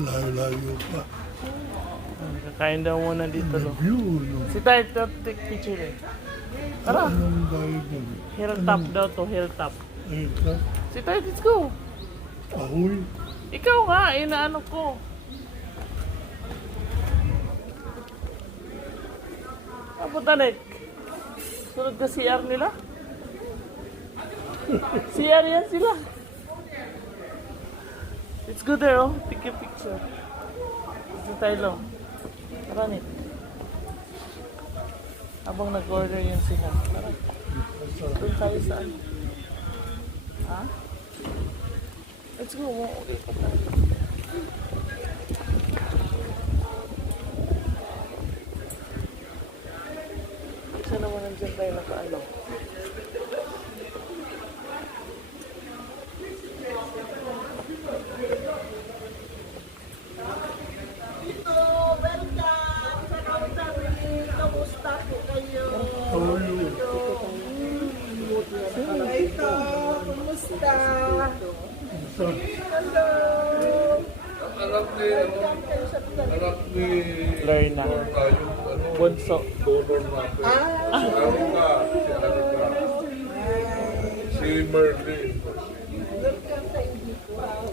Layo-layo pa. Kakain daw muna dito, no? View, no? Si tayo, take picture eh. Tara. Anong bayad nun? Hilltop daw to, hilltop. Ay, ito. Si tayo, let's go. Ahoy. Ikaw nga, inaano ko. Punta, Nick. Sunod ka CR nila? CR yan sila. Let's go there, oh. Take a picture. Let's tayo lang. Tara, Nick. Habang nag-order yun sila. Tara. Doon tayo saan? Ha? Let's go. Okay pa tayo. Saan naman nandiyan tayo nakaano? Ito, kumusta? Hello! Anak ni Lorna. Bunso. donor natin. Si Anika, si Merlin,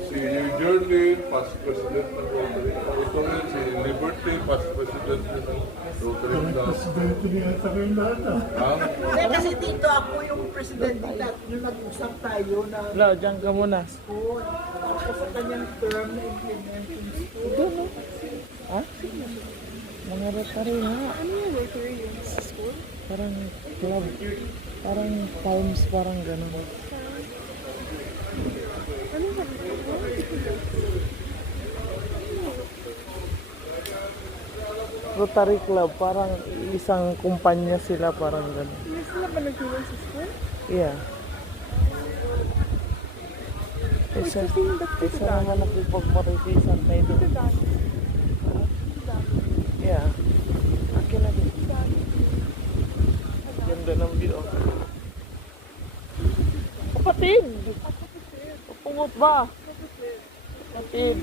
si Jerlyn, past president ng Rotary. Ito rin si Liberty, past president din ng Rotary Club. Presidente niya sa kayo lahat, ah. Ha? Hindi, kasi dito ako yung presidente na nung nag-usap tayo na Hello, dyan ka muna. school. Tapos sa kanyang term na implementing school. Doon, no? Ha? Mga Rotary nga. Ano yung Rotary yung sa school? Parang club. Parang times, parang gano'n. Ano ba? Rotary Club, parang isang kumpanya sila, parang gano'n. Hindi sila ba nagtulong sa school? Yeah. Isa, isa naman nakipag-motivation tayo Ito doon. dati. Yeah. Akin na din. Ganda ng view. Kapatid! Papungot ba? Kapatid.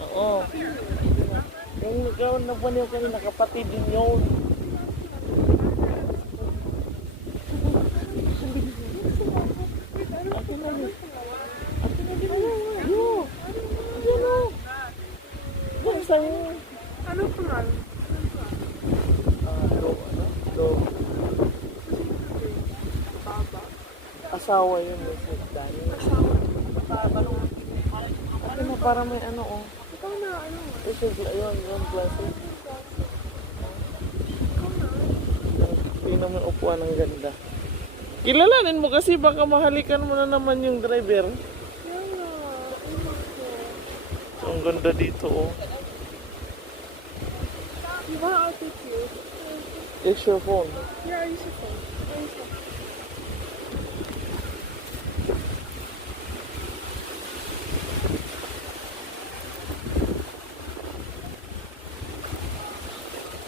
Oo. Yung ikaw na po niyo kanina, kapatid din yun. Akin na din. Akin na din. Yo! Ayan o. Yung sa'yo. Ano pangalan? Baba. Asawa yun. Si Danny. Akin na para may ano oh. Ikaw na ano? Ito yun klase. Tingnan mo yung upuan, ang ganda. Kilalanin mo kasi baka mahalikan mo na naman yung driver. Yan na. Ang ganda dito oh. You want altitude? It's your phone. Yeah, I use your phone. I use your phone.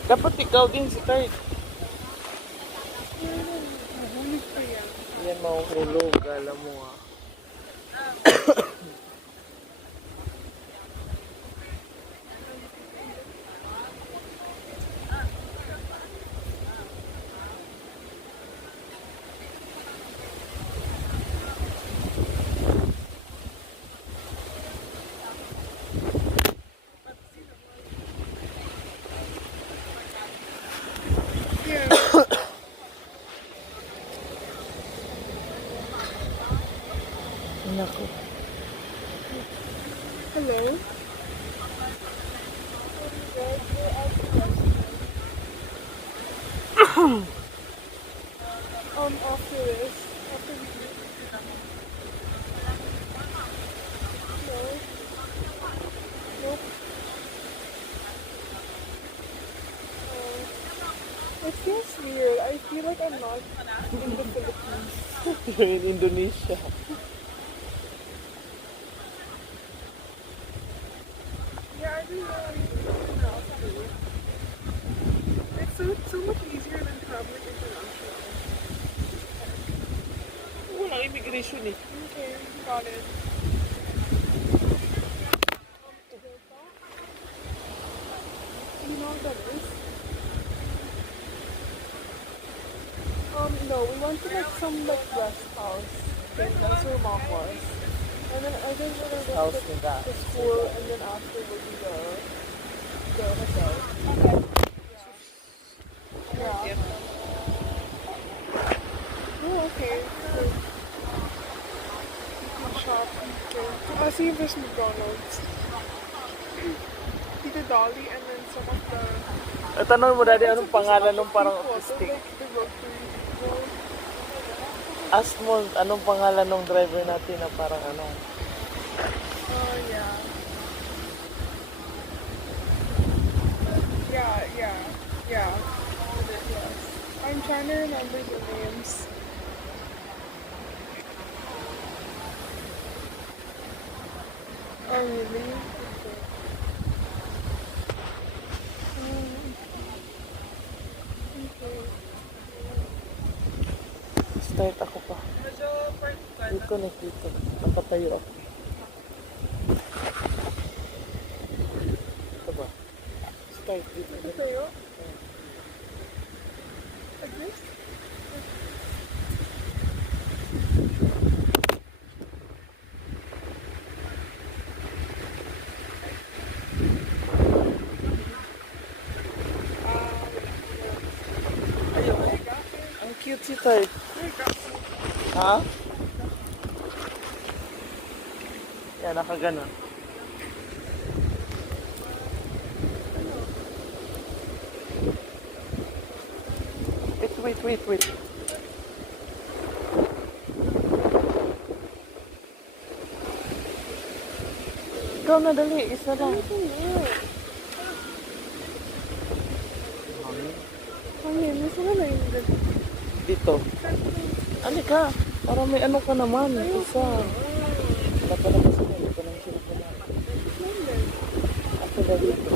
Dapat ikaw din si Kyle. Mahulog pa yan. Yan mahuhulog, alam mo ah. Yeah. Naku. Hello? After this. After we eat. No. Nope. It feels weird. I feel like I'm not in the Philippines. You're in Indonesia. Yeah, I do know I'm international. It's so much easier than traveling international. Walang immigration eh. Okay, got it. went to like some like rest house thing. That's where mom was. And then I think we're gonna House go to nila. the school and then after we'll do the hotel. Yeah. Oh, okay. So, you can shop. Okay. I'll see if there's McDonald's. Tita Dolly and then some of the Tanong mo daddy, anong pangalan nung parang like autistic? the grocery store. Ask mo, anong pangalan nung driver natin na parang ano? Oh, yeah. Yeah. Yes. I'm trying to remember the names. Oh, really? Okay. Okay. Start ako pa. Dito na dito. Nakatayo ako. Ito ba? Start dito. Ito yun? Like this? Ayun. Ang cute si Tay. Ha? Yan, nakaganon. Wait. Ikaw na dali, isa lang. Hangin, nasa na yung Dito. Ano ka? Para may ano ka naman. Isa. Wala pa naman sila. Wala pa naman sila kumain. Ako na dito.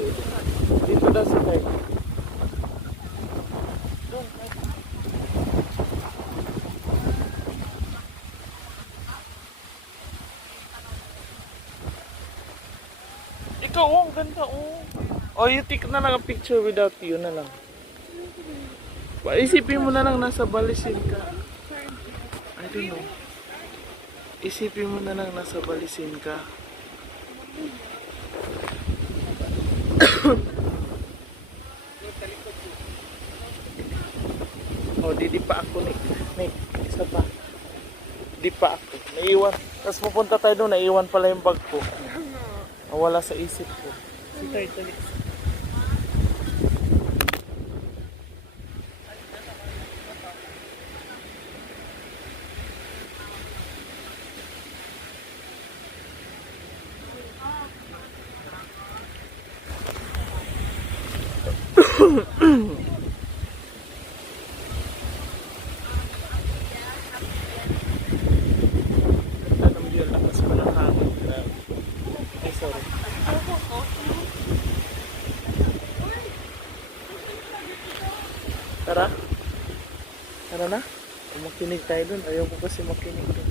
Dito daw si Tay. Ikaw, oh, ang ganda, oh. Oh, you take na lang ang picture without you na lang. Isipin mo na lang nasa Balisin ka. I don't know. Isipin mo na lang nasa Balisin ka. Oh, di pa ako, Nick. Isa pa. Di pa ako. Naiwan. Tapos pupunta tayo doon, naiwan pala yung bag ko. Nawala sa isip ko. Si Tay, dali. Tanong yun, lakas pa ng hangin. Grabe. Ay, sorry. Tara. Tara na. Makinig tayo dun. Ayaw ko kasi makinig dun.